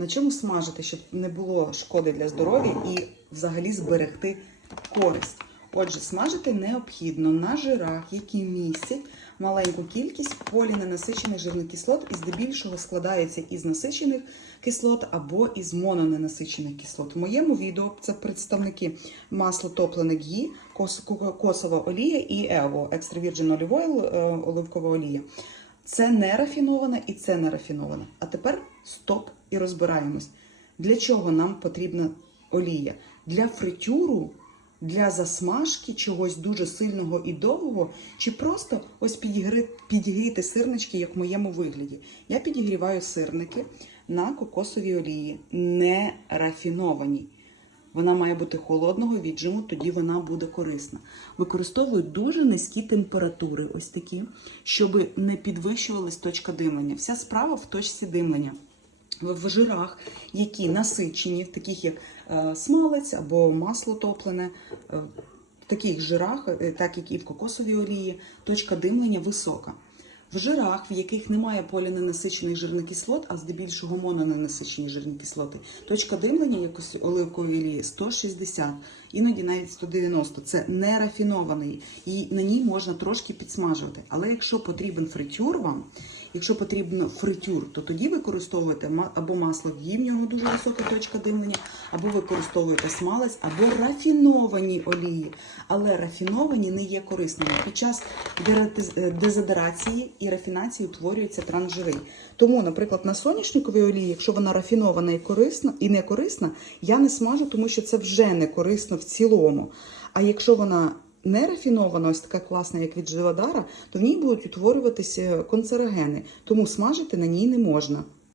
На чому смажити, щоб не було шкоди для здоров'я і взагалі зберегти користь. Отже, смажити необхідно на жирах, які містять маленьку кількість поліненасичених жирних кислот і здебільшого складається із насичених кислот або із мононенасичених кислот. В моєму відео це представники масло топлене гі, косова олія і ево, olive oil, е, оливкова олія. Це не рафіноване і це не рафіноване. А тепер стоп і розбираємось. Для чого нам потрібна олія? Для фритюру, для засмажки чогось дуже сильного і довгого, чи просто ось підігріти сирнички, як в моєму вигляді. Я підігріваю сирники на кокосовій олії, не рафінованій. Вона має бути холодного віджиму, тоді вона буде корисна. Використовую дуже низькі температури, ось такі, щоб не підвищувалась точка димлення. Вся справа в точці димлення. В жирах, які насичені, таких як е, смалець або масло топлене, е, в таких жирах, е, так як і в кокосовій олії, точка димлення висока. В жирах, в яких немає поліненасичених жирних кислот, а здебільшого мононенасичені жирні кислоти, точка димлення якось оливкової олії 160, іноді навіть 190. Це не рафінований, і на ній можна трошки підсмажувати. Але якщо потрібен фритюр вам, якщо потрібен фритюр, то тоді використовуєте або масло в нього дуже висока точка димлення, або використовуєте смалець, або рафіновані олії. Але рафіновані не є корисними. Під час е, дезодорації і рафінації утворюється трансжири. Тому, наприклад, на соняшниковій олії, якщо вона рафінована і корисна і не корисна, я не смажу, тому що це вже не корисно в цілому. А якщо вона не рафінована, ось така класна, як від Живодара, то в ній будуть утворюватися канцерогени, тому смажити на ній не можна.